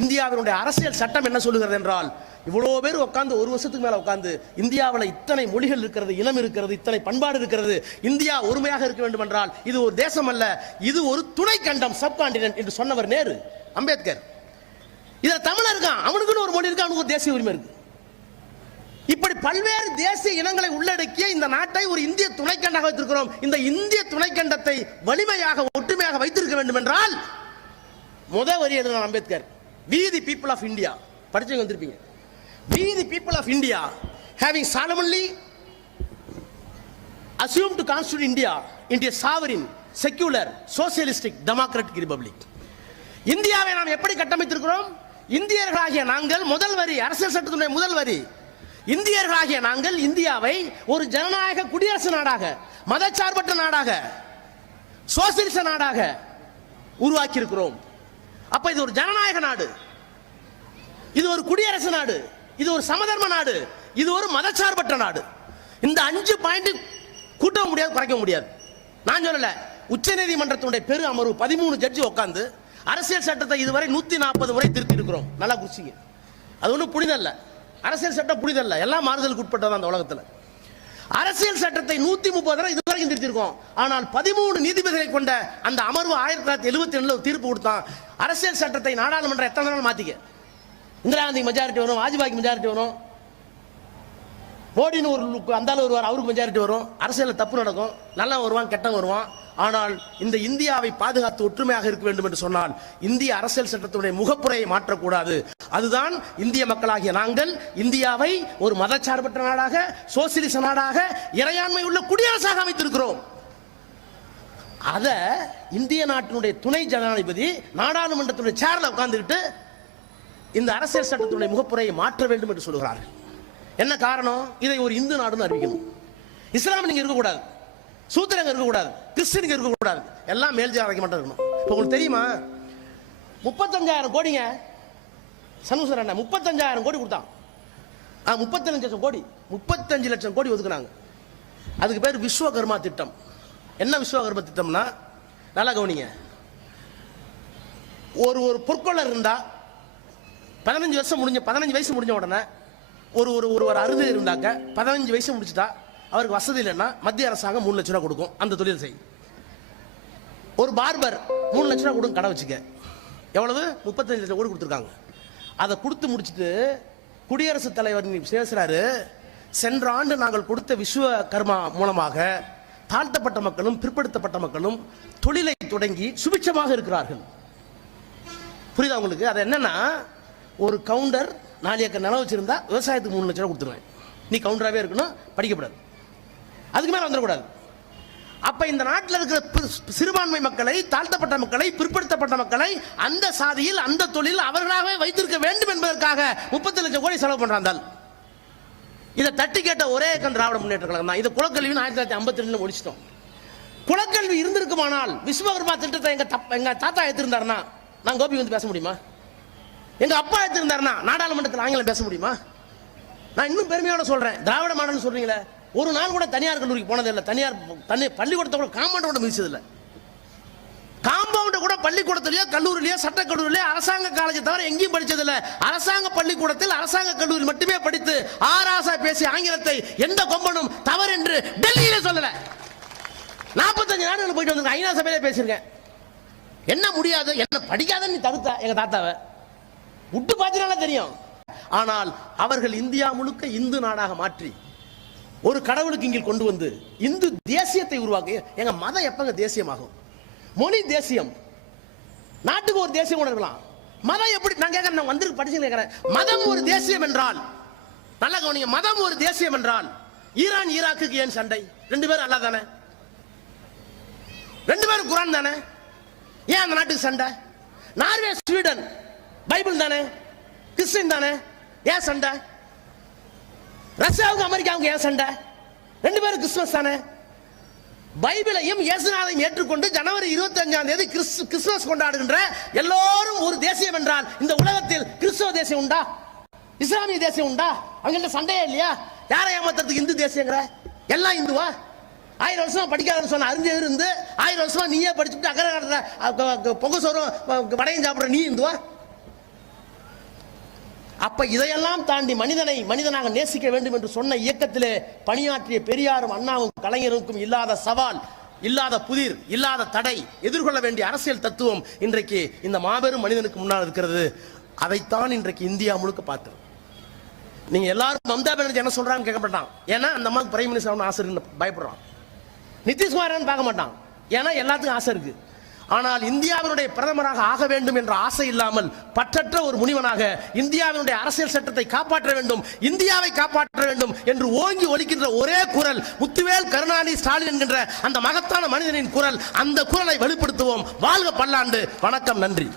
இந்தியாவினுடைய அரசியல் சட்டம் என்ன சொல்லுகிறது என்றால் இவ்வளோ பேர் உட்காந்து ஒரு வருஷத்துக்கு மேலே உட்காந்து இந்தியாவில் இத்தனை மொழிகள் இருக்கிறது இனம் இருக்கிறது இத்தனை பண்பாடு இருக்கிறது இந்தியா ஒருமையாக இருக்க வேண்டும் என்றால் இது ஒரு தேசம் அல்ல இது ஒரு துணை கண்டம் சப்கான்டினென்ட் என்று சொன்னவர் நேரு அம்பேத்கர். இதில் தமிழர் இருக்கான் அவனுக்குன்னு ஒரு மொழி இருக்கு அவனுக்கு ஒரு தேசிய உரிமை இருக்கு. இப்படி பல்வேறு தேசிய இனங்களை உள்ளடக்கிய இந்த நாட்டை ஒரு இந்திய துணைக்கண்டாக வைத்திருக்கிறோம். இந்த இந்திய துணைக்கண்டத்தை வலிமையாக ஒற்றுமையாக வைத்திருக்க வேண்டும் என்றால் முத வரி எழுதினார் Ambedkar. We the people of India படிச்சவங்க வந்திருப்பீங்க. We the people of India having solemnly assume to constitute India into sovereign secular socialistic democratic republic இந்தியாவை நாம் எப்படி கட்டமைத்திருக்கிறோம்? இந்தியர்களாகிய நாங்கள் முதல் வரி அரசியல் சட்டத்துடைய முதல் வரி. இந்தியர்களாகிய நாங்கள் இந்தியாவை ஒரு ஜனநாயக குடியரசு நாடாக மதச்சார்பற்ற நாடாக சோசியலிச நாடாக உருவாக்கியிருக்கிறோம். அப்ப இது ஒரு ஜனநாயக நாடு. இது ஒரு குடியரசு நாடு. இது ஒரு சமதர்ம நாடு. இது ஒரு மதச்சார்பற்ற நாடு. இந்த அஞ்சு பாயிண்ட் கூட்டவும் முடியாது குறைக்க முடியாது. நான் சொல்லல உச்சநீதிமன்றத்தினுடைய பெரு அமர்வு பதிமூணு ஜட்ஜி உட்காந்து அரசியல் சட்டத்தை இதுவரை நூத்தி நாற்பது முறை திருத்தி இருக்கிறோம் நல்லா குறிச்சிங்க அது ஒன்றும் புனிதல்ல. அரசியல் சட்டம் புனிதல்ல. எல்லாம் மாறுதலுக்கு உட்பட்டது அந்த உலகத்துல. அரசியல் சட்டத்தை நூத்தி முப்பது தடவை இதுவரைக்கும் திருத்திருக்கோம் ஆனால் பதிமூணு நீதிபதிகளை கொண்ட அந்த அமர்வு ஆயிரத்தி தொள்ளாயிரத்தி எழுபத்தி ரெண்டுல தீர்ப்பு கொடுத்தான். அரசியல் சட்டத்தை நாடாளுமன்றம் எத்தனை நாள் மாத்திக்க? இந்திரா காந்தி மெஜாரிட்டி வரும் வாஜ்பாய் மெஜாரிட்டி வரும் மோடின்னு ஒரு look, அந்த வருவார் அவருக்கு மெஜாரிட்டி வரும். அரசியலில் தப்பு நடக்கும். நல்லா வருவான் கெட்டம் வருவான். ஆனால் இந்த இந்தியாவை பாதுகாத்து ஒற்றுமையாக இருக்க வேண்டும் என்று சொன்னால் இந்திய அரசியல் சட்டத்தினுடைய முகப்புரையை மாற்றக்கூடாது. அதுதான் இந்திய மக்களாகிய நாங்கள் இந்தியாவை ஒரு மதச்சார்பற்ற நாடாக சோசியலிச நாடாக இறையாண்மை உள்ள குடியரசாக அமைத்திருக்கிறோம். அதை இந்திய நாட்டினுடைய துணை ஜனாதிபதி நாடாளுமன்றத்தினுடைய சேர்ல உட்கார்ந்துக்கிட்டு இந்த அரசியல் சட்டத்தினுடைய முகப்புரையை மாற்ற வேண்டும் என்று சொல்கிறார்கள். என்ன காரணம்? இதை ஒரு இந்து நாடுன்னு அறிவிக்கணும். இஸ்லாம் நீங்க இருக்கக்கூடாது. சூத்திரங்க இருக்கக்கூடாது. கிறிஸ்டினுங்க இருக்கக்கூடாது. எல்லாம் மேல் ஜாதிக்கு மட்டும் இருக்கணும். இப்போ உங்களுக்கு தெரியுமா? முப்பத்தஞ்சாயிரம் கோடிங்க. சண்முகர் அண்ணா முப்பத்தஞ்சாயிரம் கோடி கொடுத்தான். ஆ முப்பத்தஞ்சு லட்சம் கோடி. முப்பத்தஞ்சு லட்சம் கோடி ஒதுக்குனாங்க. அதுக்கு பேர் விஸ்வகர்மா திட்டம். என்ன விஸ்வகர்மா திட்டம்னா நல்லா கவனிங்க. ஒரு ஒரு பொற்கொள்ளர் இருந்தால் பதினஞ்சு வருஷம் முடிஞ்ச பதினஞ்சு வயசு முடிஞ்ச உடனே ஒரு ஒரு ஒரு ஒரு அறுதி இருந்தாக்க பதினஞ்சு வயசு முடிச்சுட்டா அவருக்கு வசதி இல்லைன்னா மத்திய அரசாங்கம் மூணு லட்ச ரூபா கொடுக்கும். அந்த தொழில் செய். ஒரு பார்பர் மூணு லட்ச ரூபா கொடுங்க கடை வச்சுக்க. எவ்வளவு? முப்பத்தஞ்சு லட்சம் கோடி கொடுத்துருக்காங்க. அதை கொடுத்து முடிச்சுட்டு குடியரசுத் தலைவர் இன்னைக்கு பேசுறாரு சென்ற ஆண்டு நாங்கள் கொடுத்த விஸ்வகர்மா மூலமாக தாழ்த்தப்பட்ட மக்களும் பிற்படுத்தப்பட்ட மக்களும் தொழிலை தொடங்கி சுபிட்சமாக இருக்கிறார்கள். புரியுதா உங்களுக்கு? அது என்னன்னா ஒரு கவுண்டர் நாலு ஏக்கர் நிலம் வச்சிருந்தா விவசாயத்துக்கு மூணு லட்ச ரூபா கொடுத்துருவேன். நீ கவுண்டராகவே இருக்கணும் படிக்கப்படாது. அதுக்கு மேலே வந்துடக்கூடாது. அப்போ இந்த நாட்டில் இருக்கிற சிறுபான்மை மக்களை தாழ்த்தப்பட்ட மக்களை பிற்படுத்தப்பட்ட மக்களை அந்த சாதியில் அந்த தொழில் அவர்களாகவே வைத்திருக்க வேண்டும் என்பதற்காக முப்பத்தி லட்சம் கோடி செலவு பண்ணுறாந்தால் இதை தட்டி கேட்ட ஒரே இயக்கம் திராவிட முன்னேற்ற கழகம் தான். இதை குலக்கல்வின்னு ஆயிரத்தி தொள்ளாயிரத்தி ஐம்பத்தி ரெண்டுல முடிச்சிட்டோம் குலக்கல்வி இருந்திருக்குமானால் விஸ்வகர்மா திட்டத்தை எங்கள் தப்ப எங்கள் தாத்தா எடுத்திருந்தாருன்னா நான் கோபி வந்து பேச முடியுமா? எங்க அப்பா எடுத்திருந்தாருன்னா நாடாளுமன்றத்தில் ஆங்கிலம் பேச முடியுமா? நான் இன்னும் பெருமையோட சொல்றேன். திராவிட மாடல்னு சொல்றீங்களே ஒரு நாள் கூட தனியார் கல்லூரிக்கு போனதில்லை தனியார் தனி பள்ளிக்கூடத்தை கூட காம்பவுண்ட் கூட மிதிச்சது இல்லை. கூட பள்ளிக்கூடத்திலேயோ கல்லூரிலேயோ சட்டக்கல்லூரிலேயோ அரசாங்க காலேஜை தவிர எங்கேயும் படிச்சதில்லை அரசாங்க பள்ளிக்கூடத்தில் அரசாங்க கல்லூரி மட்டுமே படித்து ஆராசா பேசி ஆங்கிலத்தை எந்த கொம்பனும் தவறு என்று டெல்லியில சொல்லல. நாற்பத்தஞ்சு நாடுகள் போயிட்டு வந்து ஐநா சபையில பேசியிருக்கேன். என்ன முடியாது என்ன படிக்காதன்னு நீ தடுத்த எங்க தாத்தாவை? விட்டு பார்த்தீங்கன்னா தெரியும். ஆனால் அவர்கள் இந்தியா முழுக்க இந்து நாடாக மாற்றி ஒரு கடவுளுக்கு இங்கே கொண்டு வந்து இந்து தேசியத்தை உருவாக்க எங்க மதம் எப்பங்க தேசியமாகும்? மொழி தேசியம். நாட்டுக்கு ஒரு தேசியம் உணர்வலாம் மதம் எப்படி நான் கேட்கறேன் நான் வந்து படிச்சு கேட்கறேன். மதம் ஒரு தேசியம் என்றால் நல்லா கவனிங்க மதம் ஒரு தேசியம் என்றால் ஈரான் ஈராக்குக்கு ஏன் சண்டை? ரெண்டு பேரும் அல்லா தானே? ரெண்டு பேரும் குரான் தானே? ஏன் அந்த நாட்டுக்கு சண்டை? நார்வே ஸ்வீடன் பைபிள் தானே? கிறிஸ்டின் தானே? ஏன் சண்டை? ரஷ்யாவுக்கு அமெரிக்காவுக்கு ஏன் சண்டை? ரெண்டு பேரும் கிறிஸ்துமஸ் தானே? பைபிளையும் இயேசுநாதையும் ஏற்றுக்கொண்டு ஜனவரி இருபத்தி அஞ்சாம் தேதி கிறிஸ்துமஸ் கொண்டாடுகின்ற எல்லோரும் ஒரு தேசியம் என்றால் இந்த உலகத்தில் கிறிஸ்துவ தேசியம் உண்டா? இஸ்லாமிய தேசியம் உண்டா? அவங்கள்ட்ட சண்டையே இல்லையா? யாரை ஏமாத்துறதுக்கு இந்து தேசியங்கிற? எல்லாம் இந்துவா? ஆயிரம் வருஷமா படிக்காதன்னு சொன்ன அறிஞர் இருந்து ஆயிரம் வருஷமா நீயே படிச்சுட்டு அக்கறை காட்டுற பொங்க சோறும் வடையும் சாப்பிடுற நீ இந்துவா? அப்ப இதையெல்லாம் தாண்டி மனிதனை மனிதனாக நேசிக்க வேண்டும் என்று சொன்ன இயக்கத்திலே பணியாற்றிய பெரியாரும் அண்ணாவும் கலைஞருக்கும் இல்லாத சவால் இல்லாத புதிர் இல்லாத தடை எதிர்கொள்ள வேண்டிய அரசியல் தத்துவம் இன்றைக்கு இந்த மாபெரும் மனிதனுக்கு முன்னால் இருக்கிறது. அதைத்தான் இன்றைக்கு இந்தியா முழுக்க பார்க்கிறது நீங்க எல்லாரும் மம்தா பானர்ஜி என்ன சொல்றாங்கன்னு கேட்க மாட்டான். ஏன்னா அந்த அம்மாவுக்கு பிரைம் மினிஸ்டர் ஆசை இருக்குன்னு பயப்படுறான். நிதிஷ்குமார் பார்க்க மாட்டான். ஏன்னா எல்லாத்துக்கும் ஆசை இருக்கு. ஆனால் இந்தியாவினுடைய பிரதமராக ஆக வேண்டும் என்ற ஆசை இல்லாமல் பற்றற்ற ஒரு முனிவனாக இந்தியாவினுடைய அரசியல் சட்டத்தை காப்பாற்ற வேண்டும் இந்தியாவை காப்பாற்ற வேண்டும் என்று ஓங்கி ஒலிக்கின்ற ஒரே குரல் முத்துவேல் கருணாநிதி ஸ்டாலின் என்கின்ற அந்த மகத்தான மனிதனின் குரல் அந்த குரலை வெளிப்படுத்துவோம். வாழ்க பல்லாண்டு. வணக்கம் நன்றி.